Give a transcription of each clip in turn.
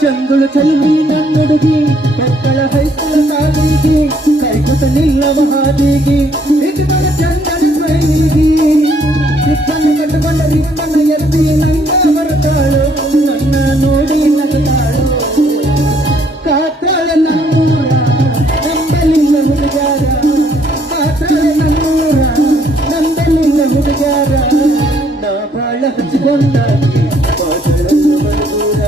ಚಂದುಳು ಚಲ್ವಿ ನನ್ನಡುಗಿ ಮಕ್ಕಳ high school college ಕೈಕುತ ನಿಲ್ಲವ ಹಾದಿಗಿ ಇಟ್ಕೊಂಡ ಚಂದನ ಸ್ಮೈಲಿಗಿ ಇಟ್ಟನ್ನು ಕಟ್ಟುಕೊಂಡ ರಿಪ್ಪನ್ನ ಎತ್ತಿ ನಂಗ ಬರುತ್ತಾಳು ನನ್ನ ನೋಡಿ ನಗುತ್ತಾಳು ಕಾತಾಳ ನನ್ನೂರ ನಂಬಲಿಲ್ಲ ಹುಡುಗಾರ ಕಾತಾಳ ನನ್ನೂರ ನಂಬಲಿಲ್ಲ ಹುಡುಗಾರ ನಾ ಬಾಳ ಹಚ್ಚಿಕೊಂಡಾಗಿ ಬಾಳನ್ನು ಬಡದೂರ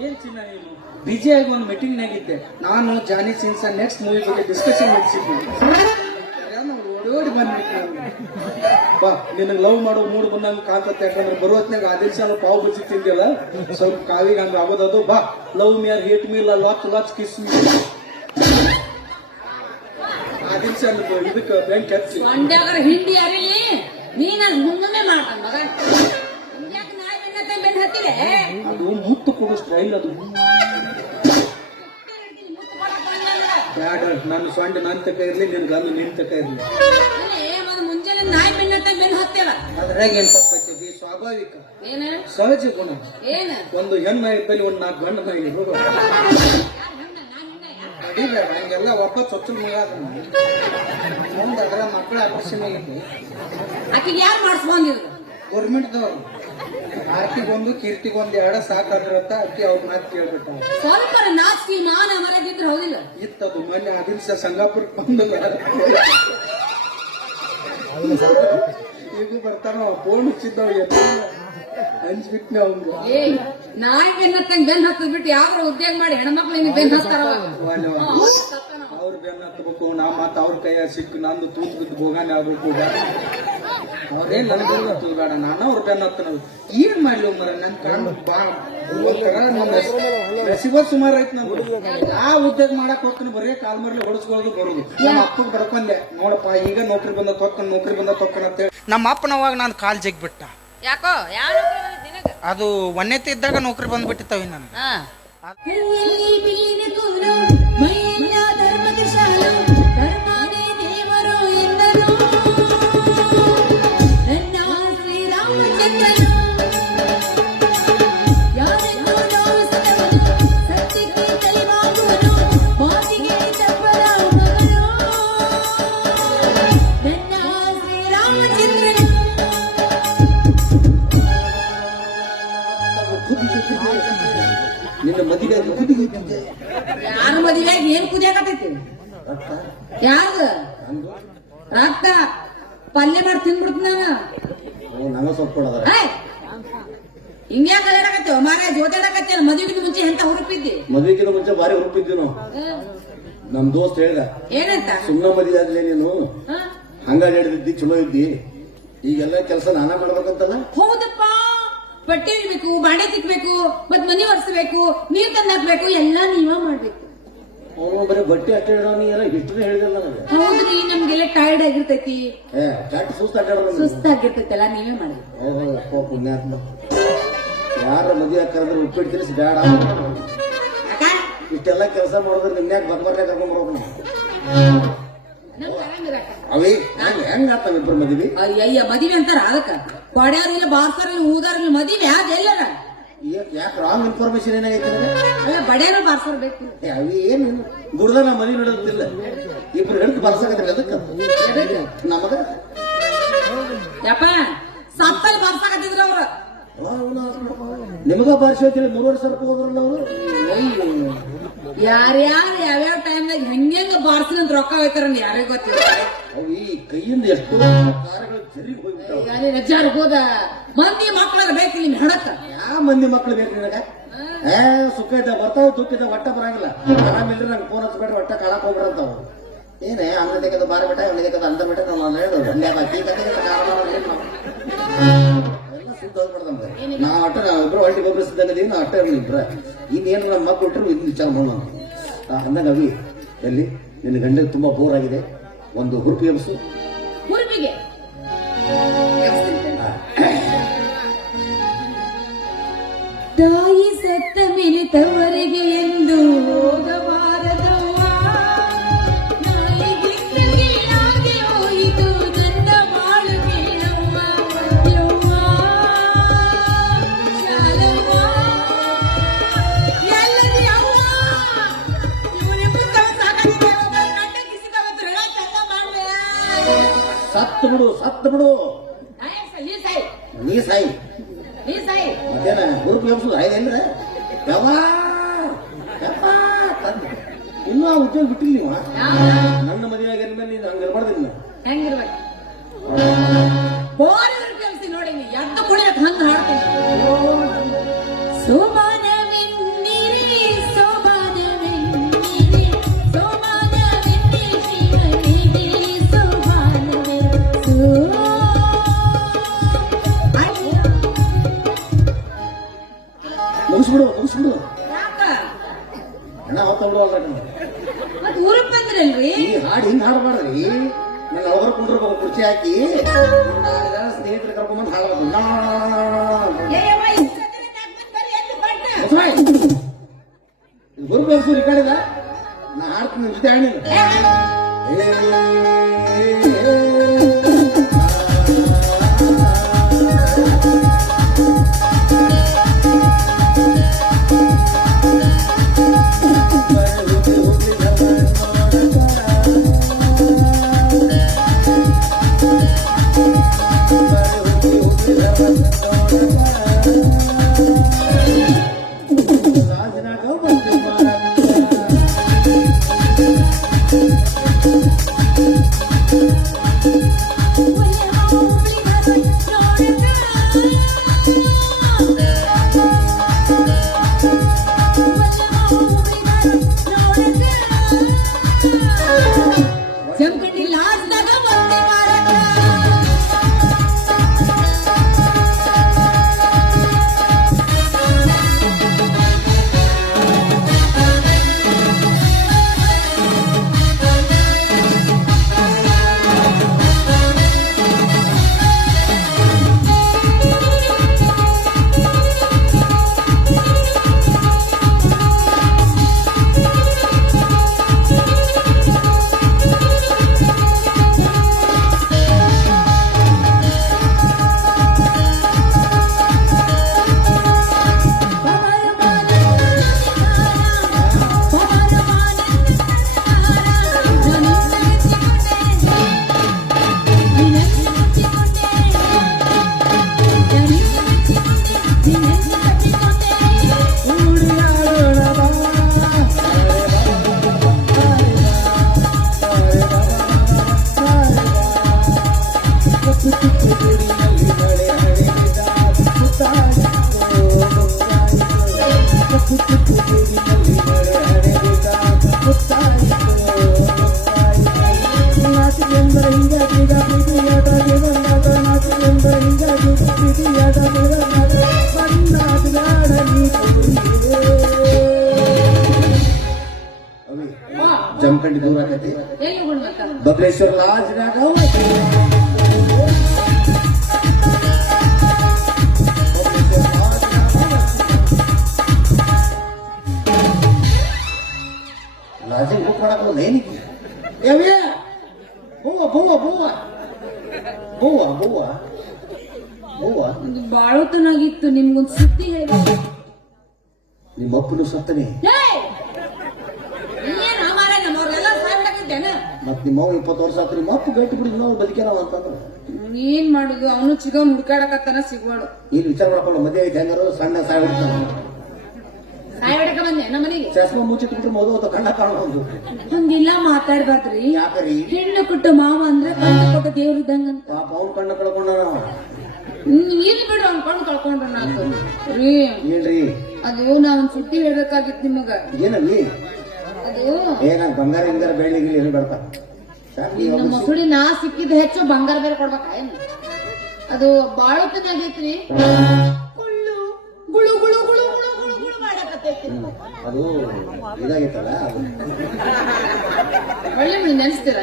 ಏನ್ ಚಿನ್ನ ನೀನು ಬಿಜಿ ಆಗಿ ಒಂದು ಮೀಟಿಂಗ್ ನಾಗಿದ್ದೆ ನಾನು ಜಾನಿ ಸಿನ್ಸ್ ನೆಕ್ಸ್ಟ್ ಮೂವಿ ಬಗ್ಗೆ ಡಿಸ್ಕಷನ್ ನಡೆಸಿದ್ವಿ ಓಡಿ ಬಂದ್ಬಿಟ್ಟು ಬಾ ನಿನಗೆ ಲವ್ ಮಾಡೋ ಮೂಡ್ ಬಂದಂಗ ಕಾಂತತ್ತೆ ಯಾಕಂದ್ರೆ ಬರುವತ್ನಾಗ ಆದಿಲ್ ಸಾಲ ಪಾವು ಬಜ್ಜಿ ತಿಂದಿಲ್ಲ ಸ್ವಲ್ಪ ಕಾವಿಗೆ ಹಂಗ ಆಗೋದದು ಬಾ love me or hate me latch kiss me Adil ಸಾಲ ಇದಕ್ಕೆ ಬ್ಯಾಂಕ್ ಹಚ್ಚಿ ಹಿಂಡಿ ಅರಿಲಿ ನೀನ ಮುಂದೆ ಮಾಡ್ತಾನ ಮಗ ಯಾಕೆ ನಾಯಿ ಬೆನ್ನತ್ತೆ ಬೆನ್ನ ಹತ್ತಿಲೆ ಅದು ಮುತ್ತು ಕೊಡೋ ಸ್ಟೈಲ್ ಅದು ಬ್ಯಾಡ ನನ್ನ ಸೊಂಡ ನನ್ನ ತಕ ಇರ್ಲಿ ನಿನ್ ಗಂದು ನಿನ್ ತಕ ಇರ್ಲಿ ಮುಂಜಾನೆ ನಾಯಿ ಬೆನ್ನತ್ತೆ ಬೆನ್ನ ಹತ್ತಿಲ್ಲ ಅದ್ರಾಗ ಏನ್ ತಪ್ಪೈತಿ ಸ್ವಾಭಾವಿಕ ಏನ ಸಹಜ ಗುಣ ಏನ ಒಂದು ಹೆಣ್ಣು ನಾಯಿದ್ದಲ್ಲಿ ಒಂದು 4 ಗಂಡು ನಾಯಿ ಅಡಿಬೇಡ ಹಂಗೆಲ್ಲ ವಾಪಸ್ ಚೊಚ್ಚಲ್ ಮಗ ಮುಂದೆ ಅದರ ಮಕ್ಕಳ ಆಕರ್ಷಣೆ ಆಗೈತಿ ಆಕಿಗೆ ಯಾರು ಮಾಡಿಸ್ಕೊಂಡಿದ್ರು ಗೌರ್ಮೆಂಟ್ದವ್ರು ಆರ್ತಿಗೊಂದು ಕೀರ್ತಿಗೊಂದು ಎರಡು ಸಾಕಾದ್ರತ್ತ ಅಕ್ಕಿ ಅವ್ರ ಮಾತು ಕೇಳ್ಬಿಟ್ಟ ಸ್ವಲ್ಪ ನಾಚಿಕೆ ಮಾನ ಮರಗಿದ್ರೆ ಹೌದಿಲ್ಲ ಇತ್ತದು ಮೊನ್ನೆ ಅದಿಲ್ಸ ಸಂಗಾಪುರಕ್ಕೆ ಬಂದಲ್ಲ ಈಗ ಬರ್ತಾನ ಫೋನ್ ಹಚ್ಚಿದ್ದವ್ ಹಂಚ್ಬಿಟ್ನೆ ಅವ್ನು ನಾಯಿ ಬೆನ್ನತ್ತಂಗ್ ಬೆನ್ ಹತ್ತದ್ ಬಿಟ್ಟು ಯಾವ್ದಾರ ಉದ್ಯೋಗ ಮಾಡಿ ಹೆಣ್ಮಕ್ಳು ನಿನ್ ಬೆನ್ ಹತ್ತಾರ ಅವ್ರ ಬೆನ್ನ ಹತ್ತಬೇಕು ನಾ ಮತ್ತ ಅವ್ರ ಕೈಯ ಸಿಕ್ಕು ನಂದು ತೂತ್ ಬಿದ್ದು ಭೋಗಾನೆ ಆಗ್ಬೇಕು ಅವ್ರೇನ್ ನನ್ಗೆ ಬೇಡ ನಾನು ಅವ್ರ ಬೆನ್ನ ಹತ್ತನದು ಏನ್ ಮಾಡ್ಲಿ ಮರ ನನ್ ಕಾಣ್ ರಸಿಬ ಸುಮಾರು ಐತ್ ನಂದು ಆ ಉದ್ಯೋಗ ಮಾಡಕ್ ಹೋಗ್ತೀನಿ ಬರೀ ಕಾಲ್ ಮರ್ಲಿ ಹೊಡಸ್ಕೊಳ್ಳೋದು ಬರೋದು ನಮ್ಮ ಅಪ್ಪಗೆ ಬರ್ಕೊಂಡೆ ನೋಡಪ್ಪ ಈಗ ನೌಕರಿ ಬಂದ ತೊಕ್ಕನ ಅಂತ ಹೇಳಿ ನಮ್ಮ ಅಪ್ಪನವಾಗ ನಾನು ಕಾಲ್ ಜಗ್ ಬಿಟ್ಟ ಯಾಕೋ ಅದು ಒನ್ನೆತ್ತಿ ಇದ್ದಾಗ ನೌಕರಿ ಬಂದ್ಬಿಟ್ಟಿತ್ತವಿ ನಾನು ನಿನ್ನ ಮದುವೆ ಯಾರ ಮದುವೆಯಾಗಿ ಏನ್ ಕುದಿಯಾಕತೈತಿ ಯಾರ್ದ ರಕ್ತ ಪಲ್ಯ ಮಾಡಿ ತಿನ್ಬಿಡ್ತ ನಾನು ಸ್ವಲ್ಪ ಕೊಡೋದ ಹಿಂಗ್ಯಾಕ ಹೇಳಕತ್ತೇವ ಮಾರ ಜೋತಾಡಕತ್ತೇವ ಮದುವೆಗಿಂತ ಮುಂಚೆ ಎಂತ ಹುರುಪಿದ್ದಿ ಮದುವೆಗಿಂತ ಮುಂಚೆ ಬಾರಿ ಹುರುಪಿದ್ವಿ ನಾವು ನಮ್ ದೋಸ್ತ್ ಹೇಳ್ದ ಏನಂತ ಸುಮ್ಮನೆ ಮದುವೆ ಆಗ್ಲೇ ನೀನು ಹಂಗಾಗಿ ಹಿಡಿದಿದ್ದಿ ಚಲೋ ಇದ್ದಿ ಈಗೆಲ್ಲ ಕೆಲಸ ನಾನಾ ಮಾಡ್ಬೇಕಂತಲ್ಲ ಹೌದಪ್ಪ ಬಟ್ಟೆ ಇಡ್ಬೇಕು ಬಾಂಡೆ ತಿಕ್ಬೇಕು ಮತ್ ಮನಿ ಒರೆಸಬೇಕು ನೀರ್ ತಂದು ಹಾಕ್ಬೇಕು ಎಲ್ಲಾ ನೀವ ಮಾಡ್ಬೇಕು ಅವನು ಬರೀ ಬಟ್ಟೆ ಅಷ್ಟೇ ನೀ ಎಲ್ಲ ಹಿಸ್ಟ್ರಿ ಹೇಳಿದಲ್ಲ ನನಗೆ ಹೌದ್ರಿ ನಮ್ಗೆಲ್ಲ ಟೈರ್ಡ್ ಆಗಿರ್ತೈತಿ ಕೆಟ್ಟ ಸುಸ್ತಾಡ್ಯಾರ ಸುಸ್ತಾಗಿರ್ತೈತಲ್ಲ ನೀವೇ ಮಾಡ್ಬೇಕು ಅಪ್ಪ ಪುಣ್ಯಾತ್ಮ ಯಾರ ಮದುವೆ ಕರೆದ್ರೆ ಉಪ್ಪಿಟ್ಟು ತಿನ್ನಿಸಿ ಬೇಡ ಇಷ್ಟೆಲ್ಲ ಕೆಲಸ ಮಾಡಿದ್ರೆ ನಿನ್ಯಾಕ ಬರ್ಬರ್ಲೆ ಕರ್ಕೊಂಡ್ ಬರ್ಬೇಕು ಅವೇ ಹೆಂಗ ಆತಾವ ಇಬ್ಬರು ಮದುವೆ ಅಯ್ಯ ಮದುವೆ ಅಂತಾರ ಅದಕ್ಕ ಕೊಡ್ಯಾರಿಲ್ಲ ಬಾರ್ಸಾರಿಲ್ಲ ಊದಾರಿಲ್ಲ ಮದುವೆ ಯಾವ್ದು ಎಲ್ಲರ ಯಾಕೆ ರಾಂಗ್ ಇನ್ಫಾರ್ಮೇಶನ್ ಏನಾಗೈತೆ ಅಲ್ಲ ಬಡ್ಯಾರ ಬಾರ್ಸಾರ್ ಬೇಕು ಅವಿ ಏನು ಗುಡ್ದ ನಾ ಮದುವೆ ನೋಡೋದಿಲ್ಲ ಇಬ್ರು ಹಿಡಿದು ಬರ್ಸಾಕತ್ರಿ ಅದಕ್ಕ ನಮಗ ಯಪ್ಪ ಸತ್ತಲ್ಲಿ ಬಾರ್ಸಾಕತ್ತಿದ್ರ ಅವ್ರ ನಿಮಗ ಬಾರಿಸಿ ಅಂತೇಳಿ 3 ವರ್ಷ ಹೋದ್ರಲ್ಲ ಅವರು ಯಾರ್ಯಾರು ಯಾವ್ಯಾವ ಟೈಮ್ನಾಗ ಹೆಂಗ ಬಾರ್ಸಿನಂತ ರೊಕ್ಕ ಹೋಯ್ತಾರ ಯಾರಿಗ ಗೊತ್ತಿಲ್ಲ ಅವು ಈ ಕೈಯಿಂದ ಎಷ್ಟು ಕಾರ್ಯಗಳು ಜರಿಗೆ ಹೋಗ್ಬಿಟ್ಟಾವ ನಿಜಾರ ಹೋದ ಮಂದಿ ಮಕ್ಕಳಾಗ ಬೇಕು ನಿಮ್ ಹೆಣಕ್ಕ ಯಾವ ಮಂದಿ ಮಕ್ಳು ಬೇಕು ನಿನಗ ಸುಖ ಇದ್ದ ಬರ್ತಾವ ದುಃಖ ಇದ್ದ ಒಟ್ಟ ಬರಂಗಿಲ್ಲ ಆರಾಮಿಲ್ರಿ ನಂಗೆ ಫೋನ್ ಹಚ್ಬೇಡ್ರಿ ಒಟ್ಟ ಕಾಳಕ್ ಹೋಗ್ಬಿಡಂತಾವ ಏನೇ ಅಂದ ತೆಗೆದು ಬಾರಿ ಬಿಟ್ಟ ಅವನ ತೆಗೆದು ಅಂದ ಬಿಟ್ಟ ನಾವು ಹೇಳಿದ್ರು ಒಂದೇ ಬಾಕಿ ಎಲ್ಲ ಸುದ್ದ ಹೋಗ್ಬಿಡ್ದಂಗ ನಾ ಒಟ್ಟ ನಾವಿಬ್ರು ಹೊಳ್ಳಿ ಗೊಬ್ಬರ ಸಿದ್ದಂಗದೀವಿ ನಾ ಅಟ್ಟ ಇರಲಿ ಇಬ್ರ ಇನ್ನೇನು ನಮ್ಮ ಮಕ್ಕಳು ಕೊಟ್ಟರು ಇದು ವಿಚಾರ ಮಾಡೋಣ ಅಂದಾಗ ಅವಿ ಎಲ್ಲಿ ನಿನ್ನ ಗಂಡಗೆ ತುಂಬಾ ಬೋರ್ ಆಗಿದೆ ಒಂದು ಹುರುಪಿ ಎಬ್ಸು ಹುರುಪಿಗೆ ತಾಯಿ ಸತ್ತ ಮೇಲೆ ತವರಿಗೆ ಎಂದು ಹೋಗಬಾರದವ್ವ ನಾಯಿಗೆ ಹೋಯಿತು ಸತ್ತು ಬಿಡು ಈ ಸಾಯಿ ನೀ ಸಾಯಿ ಈ ಸಾಯಿ ಮತ್ತೇನ ಗುರುಪ್ ಎಬ್ಸು ಆಯ್ದೇನ್ರ ಯವ್ವಾ ಯಪ್ಪ ತಂದೆ ಇನ್ನೂ ಆ ಉದ್ಯೋಗ ಬಿಟ್ಟಿಲ್ಲ ನೀವು ನನ್ನ ಮದುವೆ ಆಗಿದ ಮೇಲೆ ನೀನು ಹಂಗೆ ಇರ್ಬಾರ್ದಿಲ್ಲ ನಾವು ಹೆಂಗಿರ್ಬೇಕು ಬೋರ್ ಕೆಲಸ ನೋಡಿ ನೀ ಎದ್ದು ಕುಡಿಯಕ್ ಹಂಗ ಹಾಡ್ತೀನಿ ಸೋಮಾನವೆನ್ನಿರಿ ಸೋಮಾನವೆನ್ನಿರಿ ಸೋಮಾನವೆನ್ನಿ ಶಿವನಿಗೆ ಸೋಮಾನವೆ ಮುಗಿಸ್ಬಿಡು ಯಾಕ ಅಣ್ಣ ಅವತ್ತ ಬಿಡು ಅಲ್ರಿ ಮತ್ ಊರಿಗೆ ಬಂದ್ರಲ್ರಿ ಈ ಹಾಡು ಹಿಂಗ್ ಹಾಡಬಾರ್ದ್ರಿ ನಾನು ಅವ್ರ ಕುಂಡ್ರಬೇಕು ಕುರ್ಚಿ ಹಾಕಿ ಸ್ನೇಹಿತರು ಕರ್ಕೊಂಬಂದು ಹಾಡಬೇಕು ಗುರುಪ್ ಎಬ್ಸು ರಿಕಾರ್ಡಿದ ನಾ ಹಾಡ್ತೀನಿ ನಿನ್ ಜೊತೆ ಹಾಡಿನ ಜಮಖಂಡಿ ಲಾಸ್ಟ್ದಾಗ ಬಂದೆ ಮಾಡಕ ಜಮಖಂಡಿ ದೂರ ಆಗತ್ತೆ ಎಲ್ಲಿ ಹೋಗ್ಬೇಕ ಬಬಲೇಶ್ವರ ಲಾಜ್ನಾಗ ಲಾಜಿಂಗ್ ಬುಕ್ ಮಾಡಕ್ ಒಂದು ಏನಿಗೆ ಯಾವೇ ಬೂವ ಬಾಳೋತನಾಗಿತ್ತು ನಿಮ್ಗೊಂದ್ ಸುದ್ದಿ ಹೇಳಿ ನಿಮ್ಮ ಅಪ್ಪನು ಸತ್ತನೆ ಏನ್ ಅಮಾರ ನಮ್ಮವ್ರೆಲ್ಲ ಸಾಯ್ಬಿಡಕಿದ್ದೇನ ಮತ್ ನಿಮ್ಮ ಅವ್ವ 20 ವರ್ಷ ಆತ್ರಿ ನಿಮ್ಮ ಅಪ್ಪ ಗಟ್ಟಿ ಬಿಡಿದ್ ನಾವು ಬದುಕ್ಯಾನವ ಅಂತಂದ್ರೆ ಏನ್ ಮಾಡುದು ಅವನು ಚಿಗನ್ ಹುಡ್ಕಾಡಕತ್ತಾನ ಸಿಗ್ವಾಡು ಇಲ್ಲಿ ವಿಚಾರ ಮಾಡ್ಕೊಂಡು ಮದುವೆ ಐತೆ ಹೆಂಗಾರು ಸಣ್ಣ ಸಾಯ್ ಬಿಡ್ತಾನೆ ಸಾಯ್ಬಿಡಕ ಬಂದೆ ನಮ್ಮ ಮನೆಗೆ ಚಸ್ಮಾ ಮುಚ್ಚಿಟ್ಬಿಟ್ಟು ಮೋದು ಅಂತ ಕಣ್ಣ ಕಾಣೋದು ಹಂಗಿಲ್ಲ ಮಾತಾಡ್ಬಾರ್ದ್ರಿ ಯಾಕರಿ ಹೆಣ್ಣು ಕೊಟ್ಟು ಮಾವ ಅಂದ್ರೆ ಕಣ್ಣು ಕೊಟ್ಟ ದೇವ್ರ ಇದ್ದಂಗಂತ ಪಾಪ ಅವ್ನ ಕಣ್ಣ ಕಳ್ಕೊಂಡ ಇಲ್ಲಿ ಬಿಡು ಅವ್ನ್ ಕಣ್ಣು ಕಳ್ಕೊಂಡ್ರ ನಾತು ರೀ ಏನ್ರಿ ಅದು ನಾವ್ ಸುದ್ದಿ ಹೇಳ್ಬೇಕಾಗಿತ್ತು ನಿಮಗ ಏನಲ್ಲಿ ಅದು ಏನ ಬಂಗಾರ ಹಿಂಗಾರ ಬೆಳ್ಳಿಗಿರಿ ಏನು ಬೇಡ್ತಾ ನಮ್ಮ ಮಸುಡಿ ನಾ ಸಿಕ್ಕಿದ ಹೆಚ್ಚು ಬಂಗಾರ ಬೇರೆ ಕೊಡ್ಬೇಕ ಏನ್ ಅದು ಬಾಳತನಾಗೈತ್ರಿ ಗುಳು ಗುಳು ಗುಳು ಗುಳು ಗುಳು ಗುಳು ಗುಳು ಮಾಡಕತ್ತೈತಿ ಅದು ಇದಾಗೈತಲ್ಲ ಅದು ಒಳ್ಳೆ ಮನೆ ನೆನ್ಸ್ತೀರ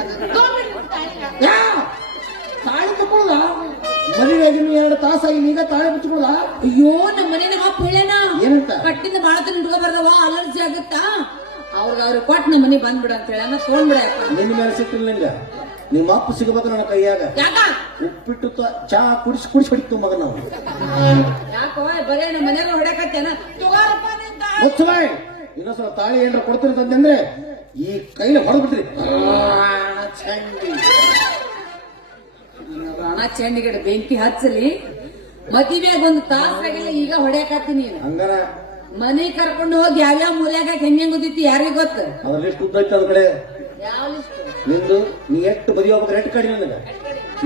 ಅದು ತಗೊಂಡ್ಬಿಡು ತಾಳಿನ. ತಾಳಿ ತಕೊಳ್ಳ ಮದುವೆ ಆಗಿನ 2 ತಾಸಾಗಿ ಈಗ ತಾಳಿ ಬಿಚ್ಕೊಳ್ಳ ಅಯ್ಯೋ ನಮ್ಮ ಮನೆ ನಮ್ಮ ಅಪ್ಪ ಹೇಳೇನ ಏನಂತ ಕಟ್ಟಿಂದ ಬಾಳತನ ಹಿಡ್ಕೊ ಬರ್ದವ ಅಲರ್ಜಿ ಆಗುತ್ತಾ ಅವ್ರಿಗೆ ಕೊಟ್ಟು ನಮ್ಮ ಮನೆ ಬಂದ್ಬಿಡ ಅಂತ ಹೇಳ ತಗೊಂಡ್ಬಿಡ ನಿನ್ನ ಮೇಲೆ ಸಿಕ್ಕಿಲ್ಲ ನಿಂಗ ನಿಮ್ಮ ಅಪ್ಪ ಸಿಗಬೇಕು ನನ್ನ ಕೈಯಾಗ ಯಾಕ ಉಪ್ಪಿಟ್ಟು ಚಾ ಕುಡಿಸಿ ಹೊಡಿತು ಮಗ ನಾವು ಯಾಕೋ ಬರೇ ನಮ್ಮ ಮನೆಯವ್ರು ಹೊಡ್ಯಾಕತ್ತೇನ ತಗೋರಪ್ಪ ನಿಂತ ಮುಚ್ಚಬಾಯ್ ಇನ್ನೊಂದ್ಸಲ ತಾಳಿ ಏನಾರ ಕೊಡ್ತೀರಿ ಅಂತಂದ್ರೆ ಈ ಕೈಲಿ ಹೊಡೆದ್ಬಿಟ್ರಿ ಚಂಡಿ ಚೆಂಡಿಗಡ ಬೆಂಕಿ ಹಚ್ಚಲಿ ಮದುವೆಗೆ ಒಂದು ತಾಸಾಗಿಲ್ಲ ಈಗ ಹೊಡ್ಯಾಕತ್ತೀನಿ ನೀನು ಹಂಗಾರ ಮನೆ ಕರ್ಕೊಂಡು ಹೋಗಿ ಯಾವ್ಯಾವ ಮೂಲ್ಯಾಗ ಹೆಂಗ್ ಉದಿತಿ ಯಾರಿಗ ಗೊತ್ತ ಅದ್ರ ಲಿಸ್ಟ್ ಉದ್ದ ಐತೆ ಅದ್ ಕಡೆ ಯಾವ ಲಿಸ್ಟ್ ನಿಂದು ನೀ ಎಷ್ಟು ಬದಿ ಹೋಗ್ಬೇಕು ರೇಟ್ ಕಡಿಮೆ ನನಗೆ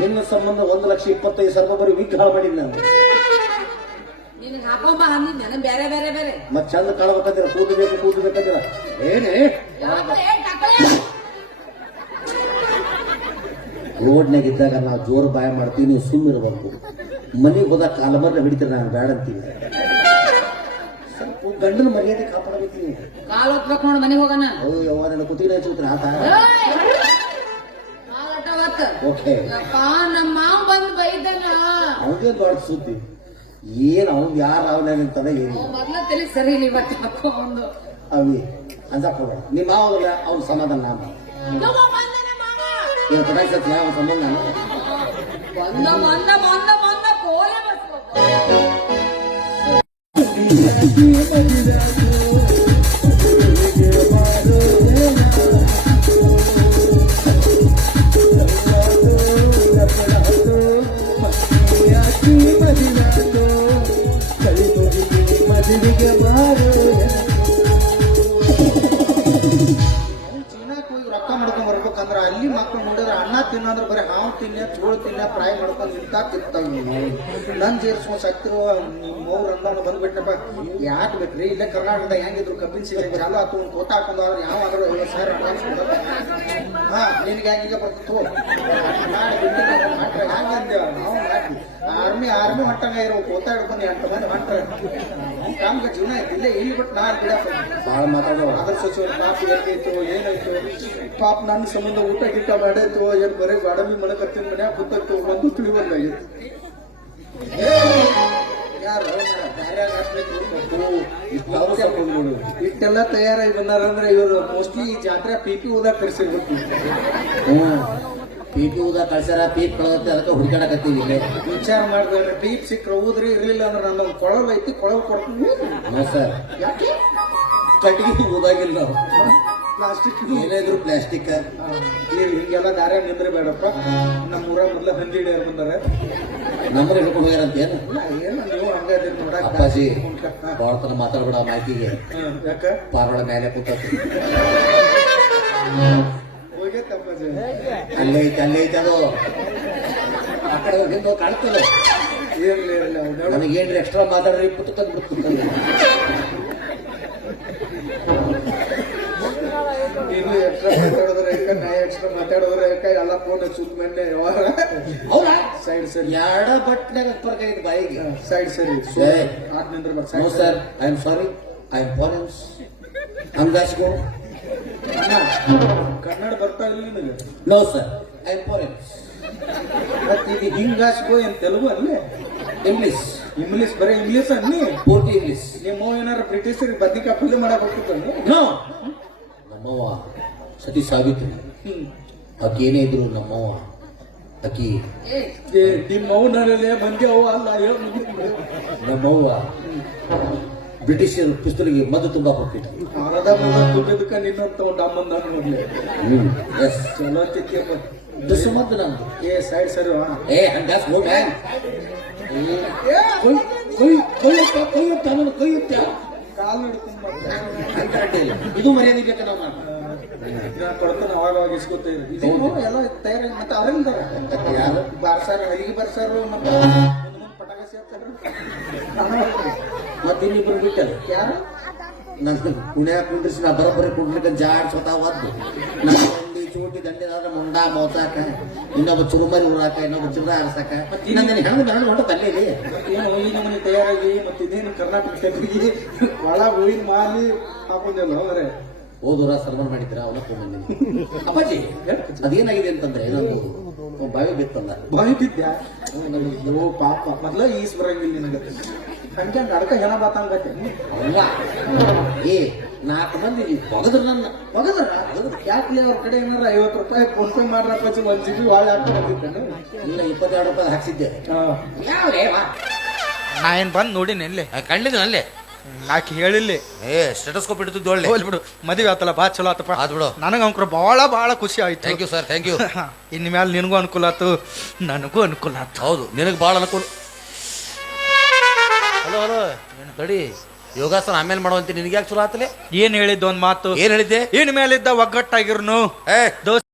ನಿನ್ನ ಸಂಬಂಧ 1,25,000 ಬರೀ ವೀಕ್ ಹಾಳು ಮಾಡಿದ್ ನಾನು ನಿನಗೆ ಹಾಕೊಂಬ ಅಂದಿದ್ದೆ ನಾನು ಬೇರೆ ಬೇರೆ ಬೇರೆ ಮತ್ ಚಂದ ಕಾಣಬೇಕಂತೀರ ಕೂದು ಬೇಕಂತೀರ ಏನೇ ರೋಡ್ನಾಗ ಇದ್ದಾಗ ನಾವು ಜೋರು ಬಾಯ ಮಾಡ್ತೀವಿ ನೀವು ಸುಮ್ಮಿರ್ಬೇಕು ಮನೆಗೆ ಹೋದಾಗ ಕಾಲಮರ್ನ ಹಿಡಿತೀರ ನಾನು ಬೇಡ ಅಂತೀವಿ ಸ್ವಲ್ಪ ಗಂಡನ ಮರ್ಯಾದೆ ಕಾಪಾಡಬೇಕು ನೀವು ಕಾಲ್ ಹೊತ್ಬೇಕು ನೋಡು ಮನೆಗೆ ಹೋಗೋಣ ಅವು ಯಾವ ನನ್ನ ಕುತ್ತಿಗೆ ಹಚ್ಚುತ್ತರ ಆತ ಓಕೆ ಯಪ್ಪ ನಮ್ಮ ಮಾವ ಬಂದು ಬೈದನ ಅವನಿಗೆ ದೊಡ್ಡ ಸುದ್ದಿ ಏನ್ ಅವ್ನ್ ಯಾರು ಅವನಂತಾನೆ ಏನಿಲ್ಲ ಮೊದ್ಲ ತಲೆ ಸರಿ ಇಲ್ಲ ಇವತ್ತು ಅಪ್ಪ ಒಂದು ಅವಿ ಅಂಜಾಕ್ ಹೋಗೋಣ ನಿಮ್ಮ ಮಾವಲ್ಲ ಅವ್ನ ಸಮಾಧಾನ ನಾನು ಏನು ಪಟಾಕ್ಸ ಯಾವ ಸಂಬಂಧ ನಾನು ಬಂದ ಕೋಲೆ ಬರ್ಸ್ಬೇಕು ಚೀನಾಕ್ ಹೋಗಿ ರೊಕ್ಕ ಮಾಡ್ಕೊಂಡ್ ಬರ್ಬೇಕಂದ್ರ ಅಲ್ಲಿ ಮಕ್ಳು ನೋಡಿದ್ರೆ ಅನ್ನ ತಿನ್ನಂದ್ರ ಬರೀ ಹಾವು ತಿನ್ನ ಚೋಳು ತಿನ್ನ ಫ್ರೈ ಮಾಡ್ಕೊಂಡ್ ನಿಂತಾಕಿರ್ತಾವ ನನ್ ಸೇರ್ಸ್ಕೊಂಡ್ ಸತ್ತಿರುವ ಮೌರ್ ಅಂದ ಬಂದ್ಬಿಟ್ಟಪ್ಪ ಯಾಕೆ ಬೇಕ್ರಿ ಇಲ್ಲೇ ಕರ್ನಾಟಕದಾಗ ಹೆಂಗಿದ್ರು ಕಬ್ಬಿನ ಸೀಸನ್ ಚಾಲು ಆತು ಒಂದು ಕೋಟ ಹಾಕೊಂಡವ್ರು ಯಾವ ಆದ್ರೂ 50,000 ಅಡ್ವಾನ್ಸ್ ಕೊಡೋದು ಹಾ ನಿನ್ಗೆ ಹೆಂಗೀಗ ಬರ್ತಿತ್ತು ಹ್ಯಾಂಗಂದೇವ ನಾವು ಮಾಡ್ತೀವಿ ಆರ್ಮಿ ಹೊಟ್ಟಂಗ ಇರೋ ಕೋತ ಹಿಡ್ಕೊಂಡು 8 ಮಂದಿ ಹೊಂಟ್ರೆ ಕಾಮ್ಗ ಜೀವನ ಐತಿ ಇಲ್ಲೇ ಇಲ್ಲಿ ಬಿಟ್ಟು ನಾ ಬಿಡಪ್ಪ ಭಾಳ ಮಾತಾಡೋ ಅದ್ರ ಸಚಿವ ಪಾಪ ಎಷ್ಟೈತು ಏನಾಯ್ತು ಪಾಪ ನನ್ನ ಸಂಬಂಧ ಊಟ ಗಿಟ್ಟ ಮಾಡಾಯ್ತು ಏನ್ ಬರೀ ಬಾಡಮಿ ಮಲಕತ್ತಿನ ಮನ್ಯಾಗ ಕೂತೈತು ಒಂದು ತಿಳಿವಲ್ಲಾಗಿತ್ತು ಯಾರು ಇಷ್ಟೆಲ್ಲ ತಯಾರಾಗಿ ಬಂದಾರ ಅಂದ್ರೆ ಇವರು ಮೋಸ್ಟ್ಲಿ ಈ ಜಾತ್ರೆ ಪಿ ಊದಾಗ ಕರ್ಸಿರ್ಬೇಕು ಪೀಪಿ ಊದ ಕಳ್ಸ್ಯಾರ ಪೀಪ್ ಕಳತ್ತೆ ಅದಕ್ಕೆ ಹುಡುಕಾಡಕತ್ತೀವಿ ಇಲ್ಲೇ ವಿಚಾರ ಮಾಡಿದ್ರೆ ಪೀಪ್ ಸಿಕ್ಕ್ರ ಊದ್ರಿ ಇರ್ಲಿಲ್ಲ ಅಂದ್ರೆ ನನ್ನೊಂದು ಕೊಳಲ್ ಐತಿ ಕೊಳಲ್ ಕೊಡ್ತೀನಿ ನೋ ಸರ್ ಯಾಕೆ ಕಟ್ಟಿಗೆ ಊದಾಗಿಲ್ಲ ನಾವು ಪ್ಲಾಸ್ಟಿಕ್ ಏನೇ ಇದ್ರು ಪ್ಲಾಸ್ಟಿಕ್ ಹಿಂಗೆಲ್ಲ ದಾರ್ಯಾಗ ನಿಂದ್ರೆ ಬೇಡಪ್ಪ ನಮ್ಮ ಊರಾಗ ಮೊದ್ಲ ಹಂದಿ ಹಿಡಿಯರ್ ಬಂದಾರ ನಮ್ಮನ್ನ ಹಿಡ್ಕೊಂಡು ಹೋಗ್ಯಾರಂತ ಏನು ಏನು ನೀವು ಹಂಗದಿರ್ ನೋಡಕ್ ಅಪ್ಪಾಜಿ ಭಾಳ ತನ ಮಾತಾಡ್ಬೇಡ ಮಾಹಿತಿಗೆ ಯಾಕ ಪಾರೋಳ ಮೇಲೆ ಕೂತತಿ ಹೋಗೈತಪ್ಪಾಜಿ ಅಲ್ಲೇ ಐತೆ ಅದು ಆ ಕಡೆ ಹೋಗಿದ್ದು ಕಾಣ್ತದೆ ಇರ್ಲಿ ಇರ್ಲಿ ಅವ್ನು ನನಗೇನ್ರಿ ಎಕ್ಸ್ಟ್ರಾ ಮಾತಾಡ್ರಿ ಪುಟ್ಟು ತಂದು ಬಿಡ್ತೀನಿ ನೀನು ಎಕ್ಸ್ಟ್ರಾ ಮಾತಾಡೋದ್ರ ಯಾಕ ನಾ ಎಕ್ಸ್ಟ್ರಾ ಮಾತಾಡೋದ್ರ ಯಾಕ ಎಲ್ಲ ಫೋನ್ ಹಚ್ಚುತ್ತ ಮೇಲೆ ಯಾವಾಗ ಹೌದಾ ಸೈಡ್ ಸರಿ ಎರಡ ಬಟ್ನಾಗ ಬರ್ಕೈತಿ ಬಾಯಿಗೆ ಸೈಡ್ ಸರಿ ಏ. ಆದ್ನಿಂದ್ರ no side sir I am sorry I am foreigners ಅಂಗಾಸ್ಗೋ ಕನ್ನಡ ಬರ್ತಾ ಇಲ್ಲ ನಿನಗೆ no sir I am foreigners ಮತ್ತೆ ಈಗ ಹಿಂಗಾಸ್ಕೋ ಏನ್ ತೆಲುಗು ಅಲ್ಲೇ ಇಂಗ್ಲಿಷ್ ಇಂಗ್ಲಿಷ್ ಬರೀ ಇಂಗ್ಲಿಷ್ ಅನ್ನಿ ಪೂರ್ತಿ ಇಂಗ್ಲಿಷ್ ನಿಮ್ಮ ಏನಾರ ಬ್ರಿಟಿಷರಿಗೆ ಬದ್ನಿಕಾಯಿ ಪಲ್ಯ ಮಾಡಕ್ ಹೋಗ್ತಿದ್ದನು ನೋ ನಮ್ಮವ್ವ ಸತಿ ಸಾವಿತ್ರಿ ಆಕಿ ಏನೇ ಇದ್ರು ನಮ್ಮವ್ವ ಆಕಿ ನಿಮ್ಮ ಅವನಲ್ಲೇ ಮಂದಿ ಅವ ಅಲ್ಲ ಹೇಳು ನಮ್ಮವ್ವ ಬ್ರಿಟಿಷರ್ ಪಿಸ್ತೂಲಿಗೆ ಮದ್ದು ತುಂಬಾ ಹೋಗ್ತಿದ್ರು ಅರದ ಮುಂದ ತುಂಬಿದಕ್ಕ ನಿನ್ನಂತ ಒಂದು ಅಮ್ಮಂದ ನೋಡ್ಲಿ ಎಸ್ ಚಲೋ ತಿಕ್ಕಿಯಪ್ಪ ದುಶ್ಮದ್ದು ನಮ್ದು ಏ ಸೈಡ್ ಸರಿ ಏ ಹಂಗಾಸ್ ಗೋ ಮ್ಯಾನ್ ಕೊಯ್ಯುತ್ತ ಅವನು ಕೊಯ್ಯುತ್ತ ಕಾಲು ಹಿಡ್ಕೊಂಡ್ ಇದು ಮರ್ಯಾದೆ ಬೇಕು ನಾವು ಕೊಡ್ತಾನೆ ಅವಾಗ ಅವಾಗ ಇಸ್ಕೊತ ಇದ್ರು ಎಲ್ಲ ತಯಾರಾಗಿ ಮತ್ತೆ ಅವ್ರಂದಾರ ಯಾರು ಬಾರ್ಸಾರ ಅಲ್ಲಿಗೆ ಬರ್ಸಾರು ಮತ್ತೆ ಪಟಾಕ ಸೇರ್ತಾರ ಮತ್ತೆ ಇನ್ನಿಬ್ರು ಬಿಟ್ಟಲ್ಲ ಯಾರು ನನ್ನ ಕುಣ್ಯಾಗ ಕುಂಡ್ರಿಸಿ ನಾ ಬರೋಬ್ಬರಿ ಕುಂಡ್ಲಿಕ್ಕೆ ಜಾಡ್ ಸ್ವತಃ ಒದ್ದು ನನ್ನ ದಂಡಿ ಚೂಟಿ ದಂಡಿದಾದ್ರೆ ಮುಂಡ ಮೋಸಾಕ ಇನ್ನೊಬ್ಬ ಚುರುಮರಿ ಊರಾಕ ಇನ್ನೊಬ್ಬ ಚಿತ್ರ ಆರ್ಸಾಕ ನನ್ನ ಹೆಣ್ಣು ಹೆಣ್ಣು ಹೊಂಟ ತಲೆ ಇಲ್ಲಿ ಏನು ಹೂವಿನ ಮನೆ ತಯಾರಾಗಿ ಮತ್ತೆ ಇದೇನು ಕರ್ನಾಟಕ ತೆಗಿಗೆ ಒಳ ಹೂವಿನ ಮಾಲಿ ಹಾಕೊಂಡಿಲ್ಲ ಅವರೇ ಹೋದೂರ ಸರ್ವರ್ ಮಾಡಿದ್ರ ಅವನ ಬಂದಿನಿ ಅಪ್ಪಾಜಿ ಅದೇನಾಗಿದೆ ಅಂತಂದ್ರೆ ನಂದು ಬಾವಿ ಬಿತ್ತಲ್ಲ ಬಾಯಿ ಬಿದ್ದ್ಯಾ ಅಯ್ಯೋ ಪಾಪ ಮೊದ್ಲ ಈಸ್ ಬರಂಗಿಲ್ಲ ನಿನಗೆ ಹಂಗೆ ನಡ್ಕ ಹೆಣ ಬಾತಂಗತ್ತೆ ಅಲ್ಲ ಏ 4 ಮಂದಿ ಬಗದ್ರ ನನ್ನ ಮಗದ್ರ ಯಾಕೆ ಅವ್ರ ಕಡೆ ಏನಾರ 50 ರೂಪಾಯಿ ಫೋನ್ ಪೇ ಮಾಡ್ರಪ್ಪ ಒಂದ್ ಜಿಬಿ ವಾಳೆ ಹಾಕಿ ಬಂದಿದ್ದಾನೆ ಇಲ್ಲ 22 ರೂಪಾಯಿ ಹಾಕ್ಸಿದ್ದೆ ನಾ ಏನ್ ಬಂದ್ ನೋಡಿನಿ ಅಲ್ಲೇ ಕಂಡಿದ್ನಲ್ಲೇ ಆಕಿ ಹೇಳಿಲ್ಲಿ ಸ್ಟೆಟಸ್ಕೋಪ್ ಇಡ್ತಿದ್ದು ಒಳ್ಳೆ ಹೋಗ್ಲಿ ಬಿಡು, ಮದುವೆ ಆತಲ್ಲ ಬಾ ಚಲೋ ಆತಪ್ಪ. ಆತ್ ಬಿಡು. ನನಗೆ ಅಂಕರು ಬಹಳ ಖುಷಿ ಆಯ್ತು. Thank you sir, thank you. ಇನ್ ಮೇಲೆ ನಿನಗೂ ಅನುಕೂಲ ಆತು, ನನಗೂ ಅನುಕೂಲ ಆತು. ಹೌದು, ನಿನಗೆ ಭಾಳ ಅನುಕೂಲ. ಹಲೋ ತಡಿ, ಯೋಗಾಸನ ಆಮೇಲೆ ಮಾಡುವಂತ ನಿನಗೆ ಯಾಕೆ ಚಲೋ ಆತಲೆ? ಏನ್ ಹೇಳಿದ್ದು ಒಂದ್ ಮಾತು, ಏನ್ ಹೇಳಿದ್ದೆ? ಇನ್ ಮೇಲಿದ್ದ ಒಗ್ಗಟ್ಟಾಗಿರ್ನು ಏ ದೋಸ್ತ